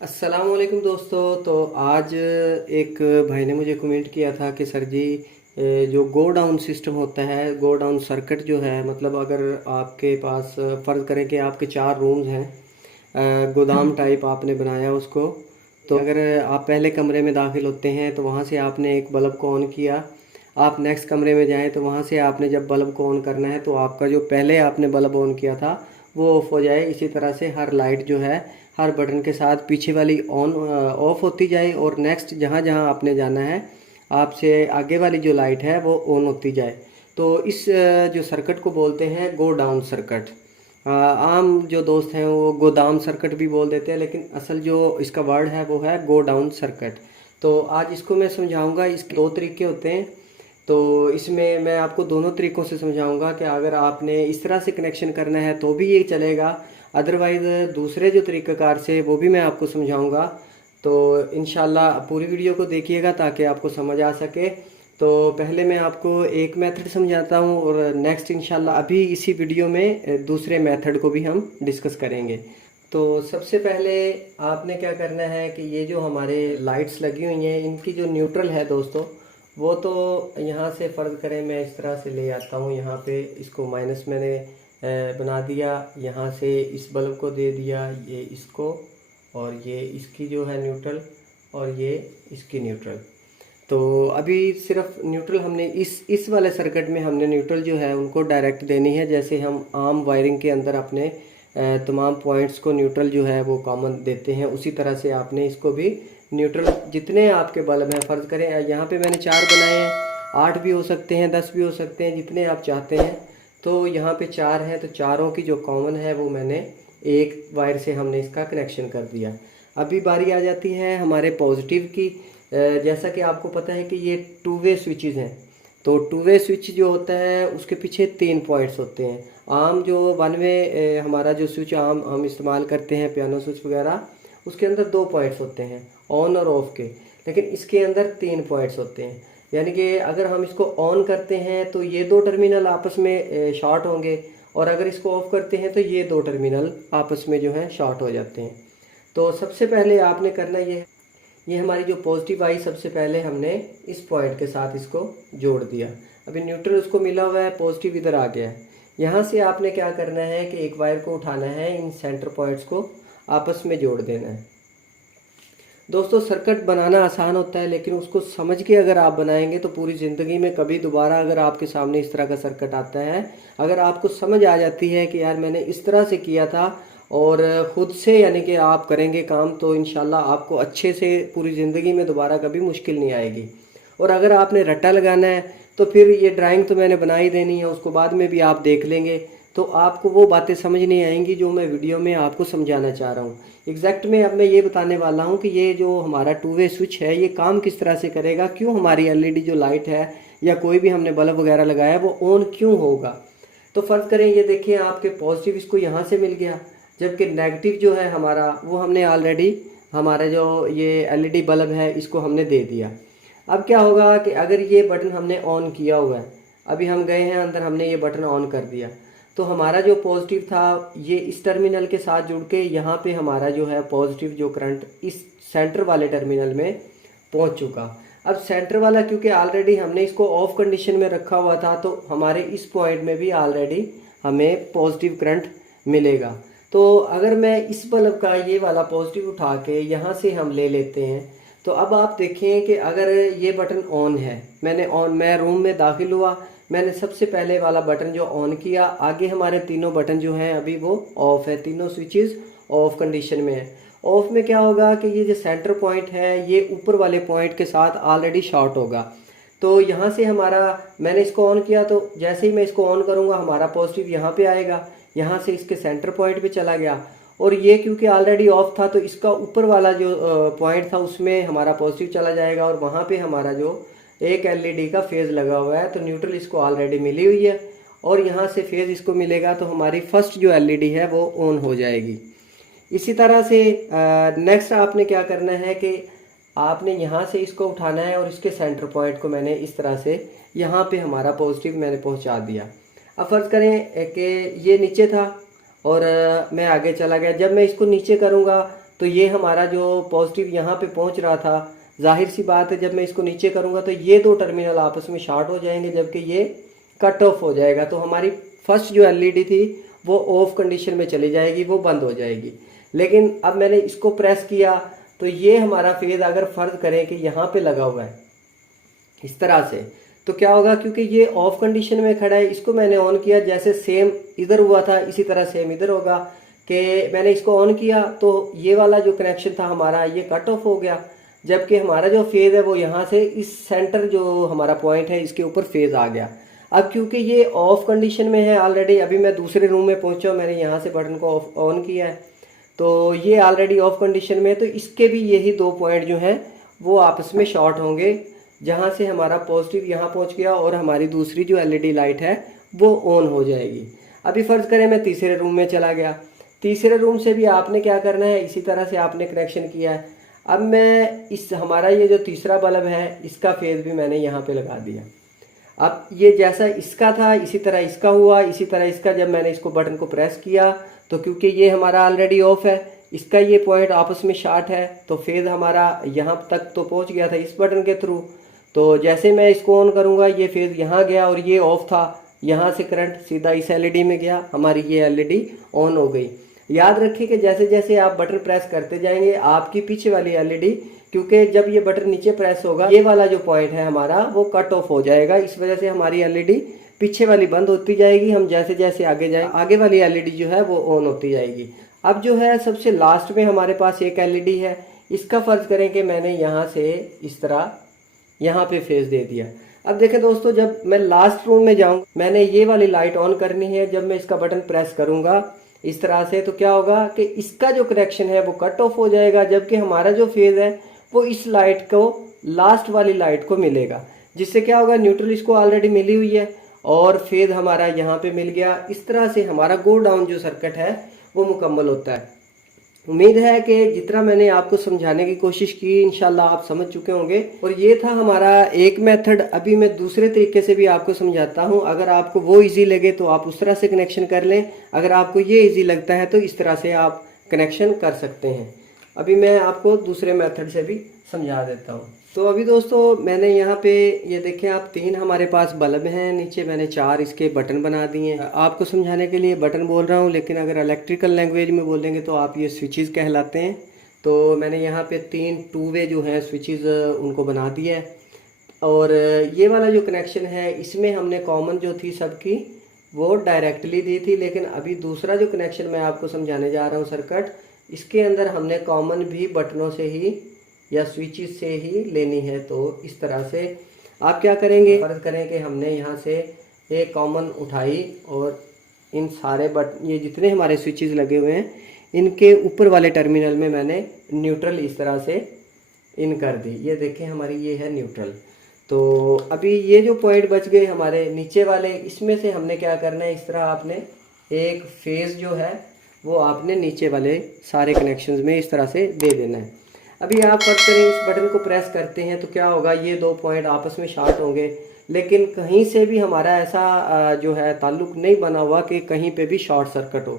अस्सलाम वालेकुम दोस्तों। तो आज एक भाई ने मुझे कमेंट किया था कि सर जी, जो गो डाउन सिस्टम होता है, गो डाउन सर्किट जो है, मतलब अगर आपके पास फ़र्ज़ करें कि आपके 4 रूम्स हैं, गोदाम टाइप आपने बनाया उसको। तो अगर आप पहले कमरे में दाखिल होते हैं तो वहाँ से आपने एक बल्ब को ऑन किया, आप नेक्स्ट कमरे में जाएं तो वहाँ से आपने जब बल्ब को ऑन करना है तो आपका जो पहले आपने बल्ब ऑन किया था वो ऑफ़ हो जाए। इसी तरह से हर लाइट जो है हर बटन के साथ पीछे वाली ऑन ऑफ होती जाए और नेक्स्ट जहाँ जहाँ आपने जाना है आपसे आगे वाली जो लाइट है वो ऑन होती जाए। तो इस जो सर्किट को बोलते हैं गो डाउन सर्किट। आम जो दोस्त हैं वो गोदाम सर्किट भी बोल देते हैं, लेकिन असल जो इसका वर्ड है वो है गो डाउन सर्किट। तो आज इसको मैं समझाऊंगा। इसके 2 तरीके होते हैं, तो इसमें मैं आपको दोनों तरीक़ों से समझाऊंगा कि अगर आपने इस तरह से कनेक्शन करना है तो भी ये चलेगा, अदरवाइज़ दूसरे जो तरीक़ाकार से वो भी मैं आपको समझाऊंगा। तो इंशाल्लाह पूरी वीडियो को देखिएगा ताकि आपको समझ आ सके। तो पहले मैं आपको एक मेथड समझाता हूँ और नेक्स्ट इंशाल्लाह अभी इसी वीडियो में दूसरे मेथड को भी हम डिस्कस करेंगे। तो सबसे पहले आपने क्या करना है कि ये जो हमारे लाइट्स लगी हुई हैं इनकी जो न्यूट्रल है दोस्तों, वो तो यहाँ से फ़र्ज़ करें मैं इस तरह से ले आता हूँ। यहाँ पे इसको माइनस मैंने बना दिया, यहाँ से इस बल्ब को दे दिया, ये इसको, और ये इसकी जो है न्यूट्रल, और ये इसकी न्यूट्रल। तो अभी सिर्फ न्यूट्रल हमने इस वाले सर्किट में हमने न्यूट्रल जो है उनको डायरेक्ट देनी है। जैसे हम आम वायरिंग के अंदर अपने तमाम पॉइंट्स को न्यूट्रल जो है वो कॉमन देते हैं, उसी तरह से आपने इसको भी न्यूट्रल, जितने आपके बल्ब हैं, फ़र्ज़ करें यहाँ पे मैंने 4 बनाए हैं, 8 भी हो सकते हैं, 10 भी हो सकते हैं, जितने आप चाहते हैं। तो यहाँ पे 4 हैं तो चारों की जो कॉमन है वो मैंने एक वायर से हमने इसका कनेक्शन कर दिया। अभी बारी आ जाती है हमारे पॉजिटिव की। जैसा कि आपको पता है कि ये 2 वे स्विचेस हैं। तो 2 वे स्विच जो होता है उसके पीछे 3 पॉइंट्स होते हैं। आम जो 1 वे हमारा जो स्विच आम हम इस्तेमाल करते हैं, पियानो स्विच वगैरह, उसके अंदर 2 पॉइंट्स होते हैं ऑन और ऑफ के, लेकिन इसके अंदर 3 पॉइंट्स होते हैं। यानी कि अगर हम इसको ऑन करते हैं तो ये 2 टर्मिनल आपस में शॉर्ट होंगे, और अगर इसको ऑफ करते हैं तो ये 2 टर्मिनल आपस में जो है शॉर्ट हो जाते हैं। तो सबसे पहले आपने करना ये हमारी जो पॉजिटिव आई, सबसे पहले हमने इस पॉइंट के साथ इसको जोड़ दिया। अभी न्यूट्रल उसको मिला हुआ है, पॉजिटिव इधर आ गया है। यहाँ से आपने क्या करना है कि एक वायर को उठाना है, इन सेंटर पॉइंट्स को आपस में जोड़ देना है। दोस्तों, सर्किट बनाना आसान होता है, लेकिन उसको समझ के अगर आप बनाएंगे तो पूरी ज़िंदगी में कभी दोबारा अगर आपके सामने इस तरह का सर्किट आता है, अगर आपको समझ आ जाती है कि यार मैंने इस तरह से किया था और ख़ुद से यानी कि आप करेंगे काम, तो इंशाल्लाह आपको अच्छे से पूरी ज़िंदगी में दोबारा कभी मुश्किल नहीं आएगी। और अगर आपने रट्टा लगाना है तो फिर ये ड्राइंग तो मैंने बना ही देनी है, उसको बाद में भी आप देख लेंगे तो आपको वो बातें समझ नहीं आएंगी जो मैं वीडियो में आपको समझाना चाह रहा हूँ। एग्जैक्ट में अब मैं ये बताने वाला हूँ कि ये जो हमारा 2 वे स्विच है ये काम किस तरह से करेगा, क्यों हमारी एलईडी जो लाइट है या कोई भी हमने बल्ब वगैरह लगाया वो ऑन क्यों होगा। तो फ़र्ज़ करें ये देखिए आपके पॉजिटिव इसको यहाँ से मिल गया, जबकि नेगेटिव जो है हमारा वो हमने ऑलरेडी, हमारा जो ये एलईडी बल्ब है इसको हमने दे दिया। अब क्या होगा कि अगर ये बटन हमने ऑन किया हुआ है, अभी हम गए हैं अंदर, हमने ये बटन ऑन कर दिया, तो हमारा जो पॉजिटिव था ये इस टर्मिनल के साथ जुड़ के यहाँ पे हमारा जो है पॉजिटिव जो करंट इस सेंटर वाले टर्मिनल में पहुँच चुका। अब सेंटर वाला क्योंकि ऑलरेडी हमने इसको ऑफ कंडीशन में रखा हुआ था, तो हमारे इस पॉइंट में भी ऑलरेडी हमें पॉजिटिव करंट मिलेगा। तो अगर मैं इस बल्ब का ये वाला पॉजिटिव उठा के यहाँ से हम ले लेते हैं, तो अब आप देखें कि अगर ये बटन ऑन है, मैं रूम में दाखिल हुआ, मैंने सबसे पहले वाला बटन जो ऑन किया, आगे हमारे तीनों बटन जो हैं अभी वो ऑफ है, तीनों स्विचेस ऑफ कंडीशन में है। ऑफ में क्या होगा कि ये जो सेंटर पॉइंट है ये ऊपर वाले पॉइंट के साथ ऑलरेडी शॉर्ट होगा। तो यहाँ से हमारा, मैंने इसको ऑन किया तो जैसे ही मैं इसको ऑन करूँगा हमारा पॉजिटिव यहाँ पे आएगा, यहाँ से इसके सेंटर पॉइंट पे चला गया, और ये क्योंकि ऑलरेडी ऑफ था तो इसका ऊपर वाला जो पॉइंट था उसमें हमारा पॉजिटिव चला जाएगा, और वहाँ पे हमारा जो एक एलईडी का फेज़ लगा हुआ है, तो न्यूट्रल इसको ऑलरेडी मिली हुई है, और यहाँ से फेज़ इसको मिलेगा तो हमारी फर्स्ट जो एलईडी है वो ऑन हो जाएगी। इसी तरह से नेक्स्ट आपने क्या करना है कि आपने यहाँ से इसको उठाना है और इसके सेंटर पॉइंट को मैंने इस तरह से यहाँ पे हमारा पॉजिटिव मैंने पहुँचा दिया। अब फ़र्ज़ करें कि ये नीचे था और मैं आगे चला गया, जब मैं इसको नीचे करूँगा तो ये हमारा जो पॉजिटिव यहाँ पे पहुँच रहा था, जाहिर सी बात है जब मैं इसको नीचे करूँगा तो ये दो टर्मिनल आपस में शॉर्ट हो जाएंगे, जबकि ये कट ऑफ हो जाएगा। तो हमारी फर्स्ट जो एलईडी थी वो ऑफ कंडीशन में चली जाएगी, वो बंद हो जाएगी। लेकिन अब मैंने इसको प्रेस किया तो ये हमारा फेज अगर फर्ज करें कि यहाँ पे लगा हुआ है इस तरह से, तो क्या होगा, क्योंकि ये ऑफ कंडीशन में खड़ा है, इसको मैंने ऑन किया, जैसे सेम इधर हुआ था इसी तरह सेम इधर होगा कि मैंने इसको ऑन किया तो ये वाला जो कनेक्शन था हमारा ये कट ऑफ हो गया, जबकि हमारा जो फेज है वो यहाँ से इस सेंटर जो हमारा पॉइंट है इसके ऊपर फेज आ गया। अब क्योंकि ये ऑफ कंडीशन में है ऑलरेडी, अभी मैं दूसरे रूम में पहुंचा, मैंने यहाँ से बटन को ऑन किया है तो ये ऑलरेडी ऑफ कंडीशन में है, तो इसके भी यही दो पॉइंट जो हैं वो आपस में शॉर्ट होंगे, जहाँ से हमारा पॉजिटिव यहाँ पहुँच गया और हमारी दूसरी जो एलईडी लाइट है वो ऑन हो जाएगी। अभी फ़र्ज़ करें मैं तीसरे रूम में चला गया, तीसरे रूम से भी आपने क्या करना है, इसी तरह से आपने कनेक्शन किया है। अब मैं इस हमारा ये जो तीसरा बल्ब है इसका फेज भी मैंने यहाँ पे लगा दिया। अब ये जैसा इसका था इसी तरह इसका हुआ, इसी तरह इसका जब मैंने इसको बटन को प्रेस किया तो क्योंकि ये हमारा ऑलरेडी ऑफ है, इसका ये पॉइंट आपस में शॉर्ट है, तो फेज हमारा यहाँ तक तो पहुँच गया था इस बटन के थ्रू। तो जैसे मैं इसको ऑन करूँगा ये फेज यहाँ गया और ये ऑफ था, यहाँ से करंट सीधा इस एलईडी में गया, हमारी ये एलईडी ऑन हो गई। याद रखिए कि जैसे जैसे आप बटन प्रेस करते जाएंगे आपकी पीछे वाली एलईडी, क्योंकि जब ये बटन नीचे प्रेस होगा ये वाला जो पॉइंट है हमारा वो कट ऑफ हो जाएगा, इस वजह से हमारी एलईडी पीछे वाली बंद होती जाएगी। हम जैसे जैसे आगे जाए आगे वाली एलईडी जो है वो ऑन होती जाएगी। अब जो है सबसे लास्ट में हमारे पास एक एलईडी है, इसका फर्ज करें कि मैंने यहाँ से इस तरह यहाँ पे फेज दे दिया। अब देखें दोस्तों, जब मैं लास्ट रूम में जाऊँ मैंने ये वाली लाइट ऑन करनी है, जब मैं इसका बटन प्रेस करूँगा इस तरह से तो क्या होगा कि इसका जो कनेक्शन है वो कट ऑफ हो जाएगा, जबकि हमारा जो फेज है वो इस लाइट को लास्ट वाली लाइट को मिलेगा, जिससे क्या होगा न्यूट्रल इसको ऑलरेडी मिली हुई है और फेज हमारा यहाँ पे मिल गया। इस तरह से हमारा गो डाउन जो सर्किट है वो मुकम्मल होता है। उम्मीद है कि जितना मैंने आपको समझाने की कोशिश की इंशाल्लाह आप समझ चुके होंगे। और ये था हमारा एक मेथड। अभी मैं दूसरे तरीके से भी आपको समझाता हूँ, अगर आपको वो इजी लगे तो आप उस तरह से कनेक्शन कर लें, अगर आपको ये इजी लगता है तो इस तरह से आप कनेक्शन कर सकते हैं। अभी मैं आपको दूसरे मेथड से भी समझा देता हूँ। तो अभी दोस्तों मैंने यहाँ पे ये देखें आप, तीन हमारे पास बल्ब हैं, नीचे मैंने चार इसके बटन बना दिए हैं। आपको समझाने के लिए बटन बोल रहा हूँ, लेकिन अगर इलेक्ट्रिकल लैंग्वेज में बोलेंगे तो आप ये स्विचेस कहलाते हैं। तो मैंने यहाँ पे तीन टू वे जो हैं स्विचेस उनको बना दिया है। और ये वाला जो कनेक्शन है इसमें हमने कॉमन जो थी सबकी वो डायरेक्टली दी थी, लेकिन अभी दूसरा जो कनेक्शन मैं आपको समझाने जा रहा हूँ सर्किट, इसके अंदर हमने कॉमन भी बटनों से ही या स्विचेस से ही लेनी है। तो इस तरह से आप क्या करेंगे, फर्ज करें कि हमने यहाँ से एक कॉमन उठाई और इन सारे ये जितने हमारे स्विचेस लगे हुए हैं इनके ऊपर वाले टर्मिनल में मैंने न्यूट्रल इस तरह से इन कर दी। ये देखें हमारी ये है न्यूट्रल। तो अभी ये जो पॉइंट बच गए हमारे नीचे वाले, इसमें से हमने क्या करना है, इस तरह आपने एक फेज जो है वो आपने नीचे वाले सारे कनेक्शंस में इस तरह से दे देना है। अभी आप फर्ज करें इस बटन को प्रेस करते हैं तो क्या होगा, ये दो पॉइंट आपस में शॉर्ट होंगे, लेकिन कहीं से भी हमारा ऐसा जो है ताल्लुक नहीं बना हुआ कि कहीं पे भी शॉर्ट सर्किट हो,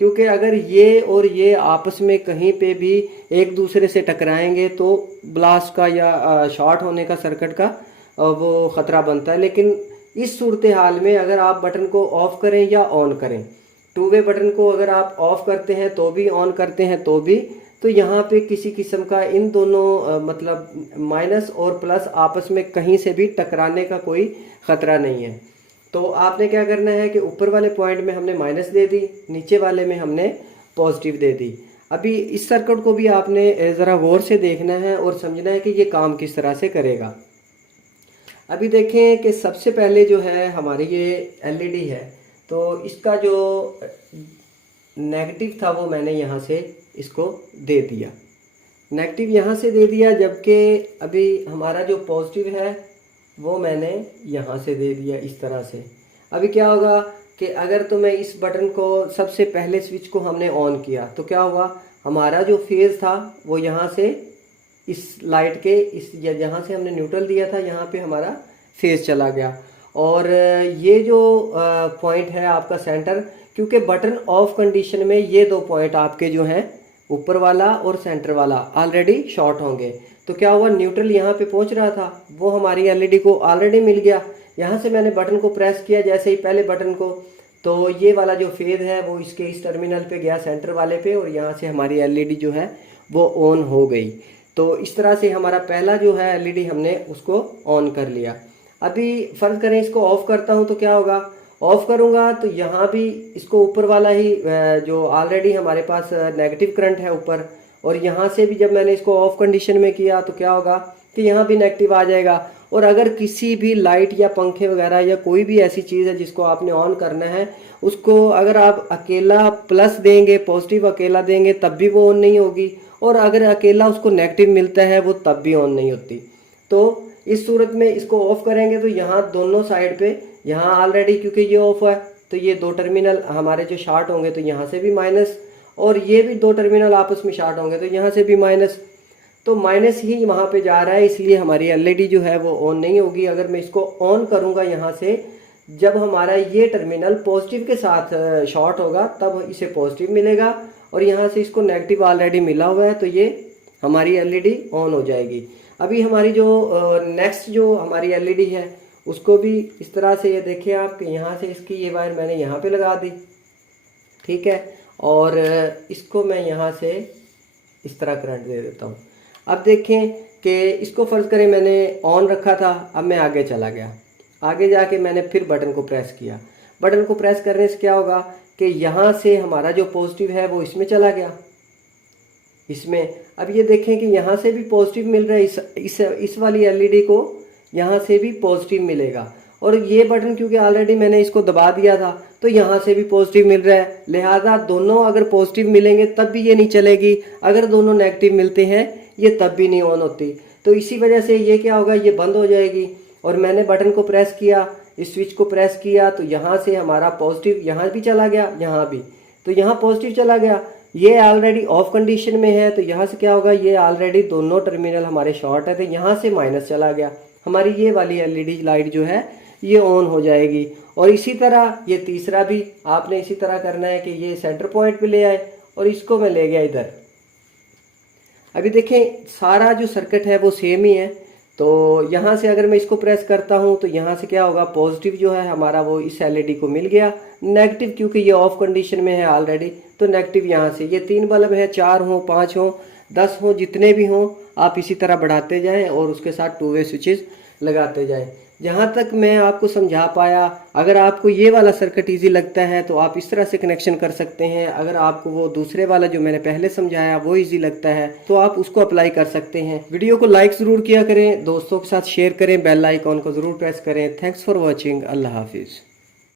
क्योंकि अगर ये और ये आपस में कहीं पे भी एक दूसरे से टकराएंगे तो ब्लास्ट का या शॉर्ट होने का सर्किट का वो ख़तरा बनता है। लेकिन इस सूरत हाल में अगर आप बटन को ऑफ़ करें या ऑन करें, टू वे बटन को अगर आप ऑफ़ करते हैं तो भी, ऑन करते हैं तो भी, तो यहाँ पे किसी किस्म का इन दोनों मतलब माइनस और प्लस आपस में कहीं से भी टकराने का कोई ख़तरा नहीं है। तो आपने क्या करना है कि ऊपर वाले पॉइंट में हमने माइनस दे दी, नीचे वाले में हमने पॉजिटिव दे दी। अभी इस सर्किट को भी आपने ज़रा गौर से देखना है और समझना है कि ये काम किस तरह से करेगा। अभी देखें कि सबसे पहले जो है हमारी ये एलईडी है, तो इसका जो नेगेटिव था वो मैंने यहाँ से इसको दे दिया, नेगेटिव यहाँ से दे दिया, जबकि अभी हमारा जो पॉजिटिव है वो मैंने यहाँ से दे दिया इस तरह से। अभी क्या होगा कि अगर तो मैं इस बटन को सबसे पहले स्विच को हमने ऑन किया तो क्या हुआ, हमारा जो फेज था वो यहाँ से इस लाइट के इस जहाँ से हमने न्यूट्रल दिया था यहाँ पे हमारा फेज चला गया। और ये जो पॉइंट है आपका सेंटर, क्योंकि बटन ऑफ कंडीशन में ये दो पॉइंट आपके जो हैं ऊपर वाला और सेंटर वाला ऑलरेडी शॉर्ट होंगे। तो क्या हुआ, न्यूट्रल यहाँ पे पहुँच रहा था, वो हमारी एलईडी को ऑलरेडी मिल गया। यहाँ से मैंने बटन को प्रेस किया, जैसे ही पहले बटन को, तो ये वाला जो फेज है वो इसके इस टर्मिनल पे गया, सेंटर वाले पे, और यहाँ से हमारी एलईडी जो है वो ऑन हो गई। तो इस तरह से हमारा पहला जो है एलईडी हमने उसको ऑन कर लिया। अभी फ़र्ज़ करें इसको ऑफ़ करता हूँ तो क्या होगा, ऑफ़ करूँगा तो यहाँ भी इसको ऊपर वाला ही जो ऑलरेडी हमारे पास नेगेटिव करंट है ऊपर, और यहाँ से भी जब मैंने इसको ऑफ कंडीशन में किया तो क्या होगा कि यहाँ भी नेगेटिव आ जाएगा। और अगर किसी भी लाइट या पंखे वगैरह या कोई भी ऐसी चीज़ है जिसको आपने ऑन करना है, उसको अगर आप अकेला प्लस देंगे, पॉजिटिव अकेला देंगे, तब भी वो ऑन नहीं होगी, और अगर अकेला उसको नेगेटिव मिलता है वो तब भी ऑन नहीं होती। तो इस सूरत में इसको ऑफ करेंगे तो यहाँ दोनों साइड पे, यहाँ ऑलरेडी क्योंकि ये ऑफ है तो ये दो टर्मिनल हमारे जो शॉर्ट होंगे तो यहाँ से भी माइनस, और ये भी दो टर्मिनल आपस में शॉर्ट होंगे तो यहाँ से भी माइनस। तो माइनस ही वहाँ पे जा रहा है, इसलिए हमारी एलईडी जो है वो ऑन नहीं होगी। अगर मैं इसको ऑन करूँगा यहाँ से, जब हमारा ये टर्मिनल पॉजिटिव के साथ शॉर्ट होगा तब इसे पॉजिटिव मिलेगा, और यहाँ से इसको नेगेटिव ऑलरेडी मिला हुआ है तो ये हमारी एलईडी ऑन हो जाएगी। अभी हमारी जो नेक्स्ट जो हमारी एलईडी है उसको भी इस तरह से, ये देखिए आप कि यहाँ से इसकी ये वायर मैंने यहाँ पे लगा दी, ठीक है, और इसको मैं यहाँ से इस तरह करंट दे देता हूँ। अब देखें कि इसको फ़र्ज़ करें मैंने ऑन रखा था, अब मैं आगे चला गया, आगे जाके मैंने फिर बटन को प्रेस किया। बटन को प्रेस करने से क्या होगा कि यहाँ से हमारा जो पॉजिटिव है वो इसमें चला गया, इसमें। अब ये देखें कि यहाँ से भी पॉजिटिव मिल रहा है, इस वाली एलईडी को यहाँ से भी पॉजिटिव मिलेगा, और ये बटन क्योंकि ऑलरेडी मैंने इसको दबा दिया था तो यहाँ से भी पॉजिटिव मिल रहा है। लिहाजा दोनों अगर पॉजिटिव मिलेंगे तब भी ये नहीं चलेगी, अगर दोनों नेगेटिव मिलते हैं ये तब भी नहीं ऑन होती। तो इसी वजह से ये क्या होगा, ये बंद हो जाएगी। और मैंने बटन को प्रेस किया, इस स्विच को प्रेस किया तो यहाँ से हमारा पॉजिटिव यहाँ भी चला गया, यहाँ भी, तो यहाँ पॉजिटिव चला गया। ये ऑलरेडी ऑफ कंडीशन में है तो यहाँ से क्या होगा, ये ऑलरेडी दोनों टर्मिनल हमारे शॉर्ट है तो यहाँ से माइनस चला गया, हमारी ये वाली एलईडी लाइट जो है ये ऑन हो जाएगी। और इसी तरह ये तीसरा भी आपने इसी तरह करना है कि ये सेंटर पॉइंट पे ले आए और इसको मैं ले गया इधर। अभी देखें सारा जो सर्किट है वो सेम ही है। तो यहाँ से अगर मैं इसको प्रेस करता हूँ तो यहाँ से क्या होगा, पॉजिटिव जो है हमारा वो इस एलईडी को मिल गया, नेगेटिव क्योंकि ये ऑफ कंडीशन में है ऑलरेडी तो नेगेटिव यहाँ से, ये 3 बल्ब है, 4 हो, 5 हो, 10 हो, जितने भी हों आप इसी तरह बढ़ाते जाएं और उसके साथ 2 वे स्विचेस लगाते जाएं। जहाँ तक मैं आपको समझा पाया, अगर आपको ये वाला सर्किट इजी लगता है तो आप इस तरह से कनेक्शन कर सकते हैं। अगर आपको वो दूसरे वाला जो मैंने पहले समझाया वो इजी लगता है तो आप उसको अप्लाई कर सकते हैं। वीडियो को लाइक ज़रूर किया करें, दोस्तों के साथ शेयर करें, बेल आइकॉन को ज़रूर प्रेस करें। Thanks for watching. अल्लाह हाफिज़।